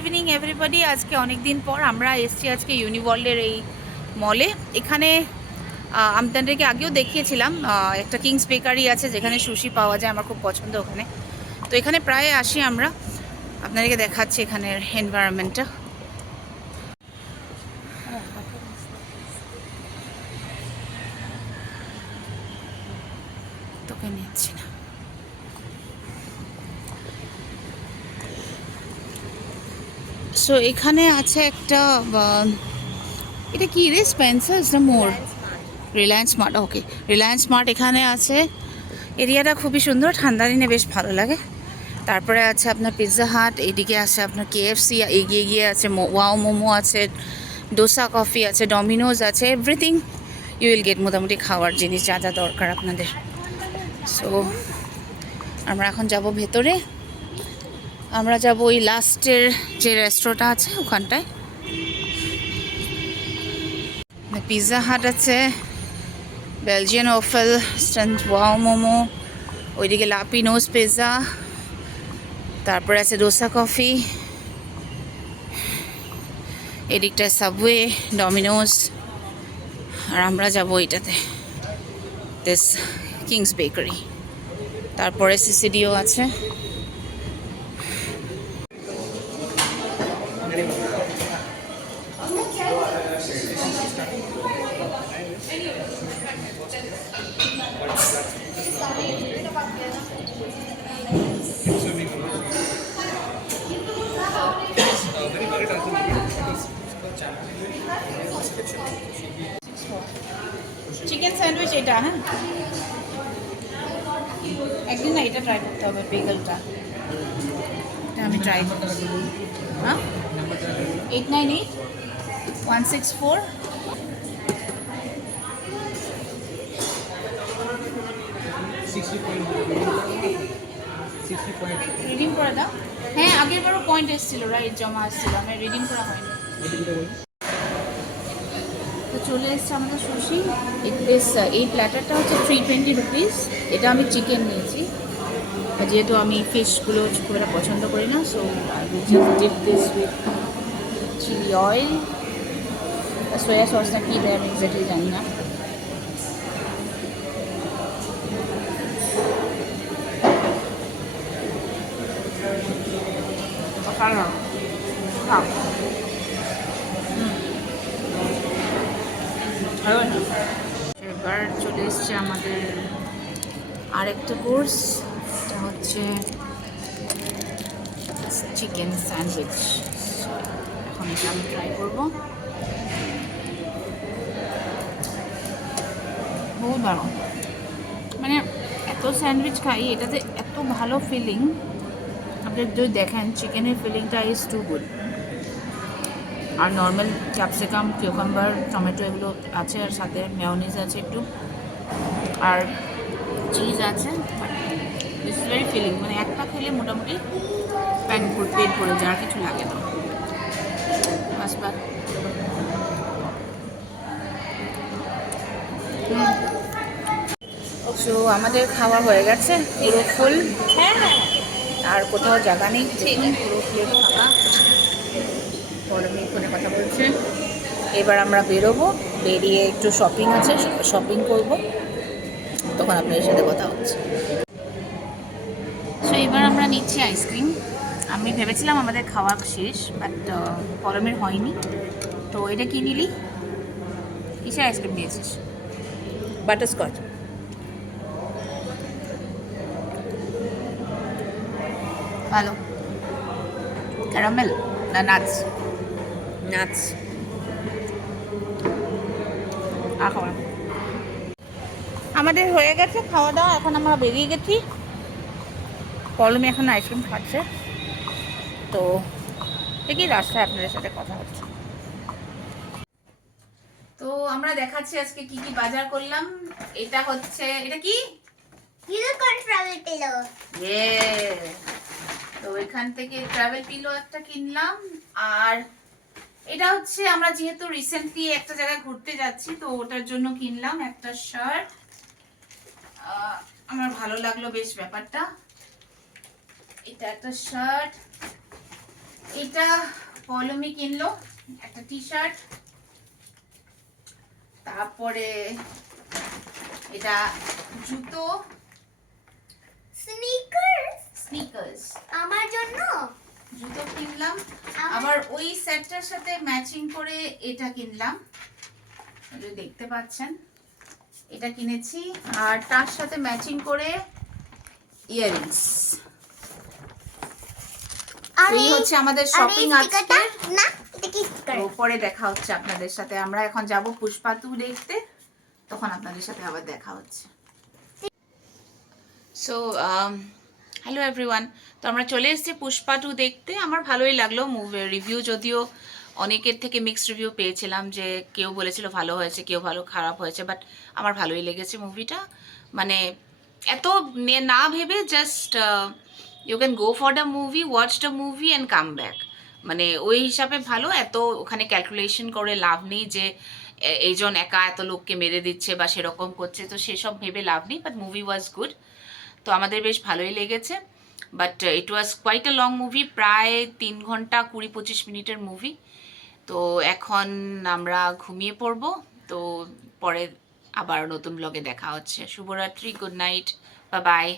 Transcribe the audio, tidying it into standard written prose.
Evening everybody. আজকে অনেক দিন পর আমরা এসেছি আজকে ইউনিওয়ার্ল্ডের এই মলে। এখানে আপনাদেরকে আগেও দেখিয়েছিলাম, একটা কিংস বেকারি আছে যেখানে সুশি পাওয়া যায়, আমার খুব পছন্দ ওখানে। তো এখানে প্রায় আসি আমরা, আপনাদেরকে দেখাচ্ছি এখানের এনভায়রনমেন্টটা। তোকে নিচ্ছি না। সো এখানে আছে একটা, এটা কি রে, স্পেন্সার্স না মোর? রিলায়েন্স স্মার্ট, ওকে রিলায়েন্স স্মার্ট এখানে আছে। এরিয়াটা খুবই সুন্দর, ঠান্ডা দিনে বেশ ভালো লাগে। তারপরে আছে আপনার পিৎজা হাট, এইদিকে আছে আপনার কেএফসি, এগিয়ে গিয়ে আছে ওয়াও মোমো আছে, ডোসা কফি আছে, ডমিনোজ আছে, এভরিথিং ইউ উইল গেট, মোটামুটি খাওয়ার জিনিস যা যা দরকার আপনাদের। সো আমরা এখন যাব ভেতরে, আমরা যাব ওই লাস্টের যে রেস্টুরেন্টটা আছে ওখানটায়। পিৎজা হাট আছে, বেলজিয়ান ওফেল স্ট্যান্ড, ওয়াও মোমো, ওইদিকে লাপিনোস পিৎজা, তারপরে আছে ডোসা কফি, এদিকটায় সাবওয়ে, ডমিনোস, আর আমরা যাব এইটাতে, দিস কিংস বেকারি। তারপরে সিসিডিও আছে। চিকেন স্যান্ডউইচ এটা, হ্যাঁ একদিন না এটা ট্রাই করতে হবে, বেগলটা এটা আমি ট্রাই করতে। হ্যাঁ 898-164। রিডিম করে দাও। হ্যাঁ আগের বারও পয়েন্ট এসেছিল, রাইট, জমা আসছিল, আমি রিডিম করা হয়নি। তো চলে এসছে আমাদের সুশি। এই প্ল্যাটারটা হচ্ছে 320 রুপিস। এটা আমি চিকেন নিয়েছি, যেহেতু আমি ফিশগুলো খুব একটা পছন্দ করি না। So I will just dip this with chilli oil, soya সসটা কী দেয় আমি এক্স্যাক্টলি জানি না। এবার চলে এসছে আমাদের আরেকটা কোর্স, এটা হচ্ছে চিকেন স্যান্ডউইচ। এখন এটা আমি ট্রাই করবো। বহুত ভালো, মানে এত স্যান্ডউইচ খাই, এটাতে এত ভালো ফিলিং। আপনি যদি দেখেন চিকেনের ফিলিংটা ইজ টু গুড। আর নর্মাল ক্যাপসিকাম, কিউকাম্বার, টমেটো এগুলো আছে, আর সাথে মেয়োনিজ আছে একটু, আর চিজ আছে। ইটস ভেরি ফিলিং, মানে একটা খেলে মোটামুটি পেট ভরে যায়, আর কিছু লাগে না। বাস বাস। সো আমাদের খাওয়া হয়ে গেছে, পুরো ফুল, আর কোথাও জায়গা নেই, পুরো প্লেট ফাঁকা। পরমে ফোনে কথা বলছে। এবার আমরা বেরোবো, বেরিয়ে একটু শপিং আছে, শপিং করব, তখন আপনাদের সাথে কথা হচ্ছে। সো এবার আমরা নিচ্ছি আইসক্রিম। আমি ভেবেছিলাম আমাদের খাওয়া শেষ, বাট পরমের হয়নি। তো এটা কি নিলি? কিসের আইসক্রিম নিয়েছিস? বাটারস্কচ। ভালো। ক্যারামেল না নাটস? নাটস। আমাদের হয়ে গেছে খাওয়া দাওয়া, এখন আমরা বেরিয়ে গেছি। পলমে এখন আইসক্রিম খাচ্ছে, তো দেখি রাস্তায় আপনাদের সাথে কথা হচ্ছে। তো আমরা দেখাচ্ছি আজকে কি কি বাজার করলাম। এটা হচ্ছে, এটা কি? Travel pillow. তো এখান থেকে ট্রাভেল পিলো একটা কিনলাম। আর এটা হচ্ছে, আমরা যেহেতু রিসেন্টলি একটা জায়গায় ঘুরতে যাচ্ছি, তো ওটার জন্য কিনলাম একটা শার্ট। আমার ভালো লাগলো বেশ ব্যাপারটা। এটা একটা শার্ট, এটা পলমি কিনলো একটা টি শার্ট, তারপরে এটা জুতো, স্নিকার্স আমার জন্য জুতো কিনলাম। আবার ওই সেটটার সাথে ম্যাচিং করে এটা কিনলাম, এই দেখতে পাচ্ছেন এটা কিনেছি। আর তার সাথে ম্যাচিং করে ইয়াররিংস। এই হচ্ছে আমাদের শপিং আজকে। না এটা কি স্টিকার? পরে দেখা হচ্ছে আপনাদের সাথে। আমরা এখন যাব পুষ্পা 2 দেখতে, তখন আপনাদের সাথে আবার দেখা হচ্ছে। সো হ্যালো এভরিওয়ান, তো আমরা চলে এসেছি পুষ্পা 2 দেখতে। আমার ভালোই লাগলো মুভি। রিভিউ যদিও অনেকের থেকে মিক্সড রিভিউ পেয়েছিলাম, যে কেউ বলেছিল ভালো হয়েছে, কেউ ভালো খারাপ হয়েছে, বাট আমার ভালোই লেগেছে মুভিটা। মানে এত না ভেবে just you can go for the movie, watch the movie and come back. মানে ওই হিসাবে ভালো। এত ওখানে ক্যালকুলেশন করে লাভ নেই যে এইজন একা এত লোককে মেরে দিচ্ছে বা সেরকম করছে, তো সেসব ভেবে লাভ নেই। বাট মুভি ওয়াজ গুড, তো আমাদের বেশ ভালোই লেগেছে। But it was quite a long movie, প্রায় 3 ঘন্টা 20-25 মিনিটের মুভি। তো এখন আমরা ঘুমিয়ে পড়ব। তো পরে আবার নতুন ব্লগে দেখা হচ্ছে। শুভরাত্রি, গুড নাইট, বাই বাই।